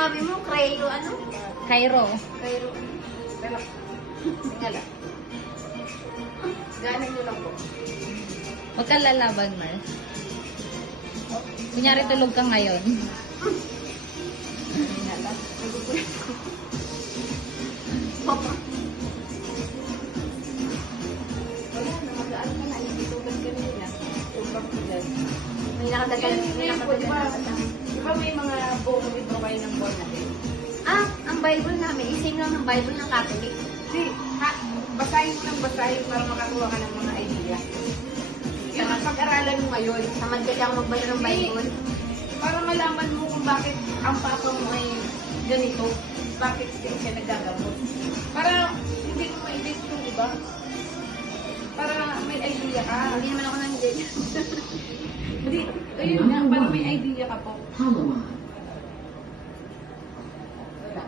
sinabi mo? Cryo, ano? Cairo. Cryo. Pero, tingala. Ganan nyo lang po. Huwag kang lalaban, Mars. Kunyari tulog ka ngayon. Tingala. Papa. Wala na, mag-aan ka na. Hindi tugas ka nila. Upang tugas. May nakadagal. May nakadagal. Di ba may mga bumibito kayo ng buwan natin? Ah, ang Bible namin. Ising lang ng Bible ng Catholic. Hindi, basahin mo ng basahin para makakuha ka ng mga idea. Yun ang pag-aralan mo ngayon. Tamad kasi ako magbasa ng Bible. Para malaman mo kung bakit ang papa mo ay ganito. Bakit siya nagagamot. Para hindi mo ma-edit yung iba. Para may idea ka. Hindi naman ako nandiyan. Hindi, ayun nga, para may idea ka po. Palawan. Wala.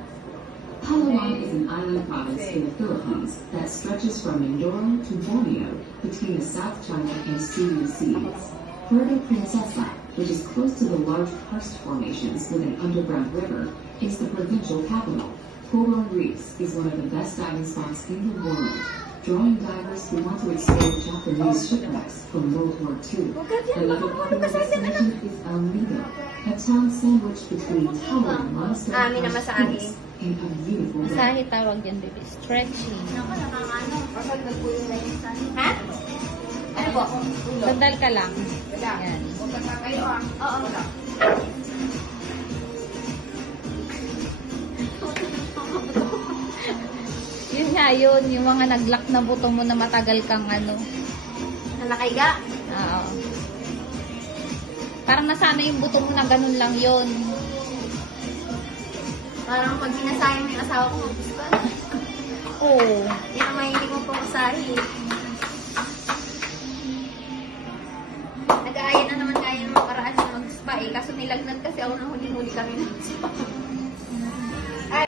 Palawan is an island province in the Philippines that stretches from Mindoro to Borneo between the South China and Sulu Seas. Puerto Princesa, which is close to the large karst formations with an underground river, is the provincial capital. Coral Reefs is one of the best diving spots in the world, drawing divers who want to explore Japanese shipwrecks from World War II. Another popular destination is El Nido, a town sandwiched between towering limestone Amin naman sa amin. cliffs and a beautiful lake. Masahe tawag yan, baby. Stretching. Ako, nakakano. Pasal na po yung Ha? Ano po? Sandal ka lang. Wala. Yan. Huwag ka na kayo ah. Oo. Wala. Yun nga yun, yung mga naglock na buto mo na matagal kang ano. Na nakaiga. Oo. Parang nasanay yung buto mo na ganun lang yun. Parang pag sinasayang mo yung asawa ko, gusto ka. Oo. Yan ang mahilig mo po kasahi. Nag-aaya na naman kaya ng makaraan siya mag-spa eh. Kaso nilagnat kasi ako na huli-huli kami ng spa.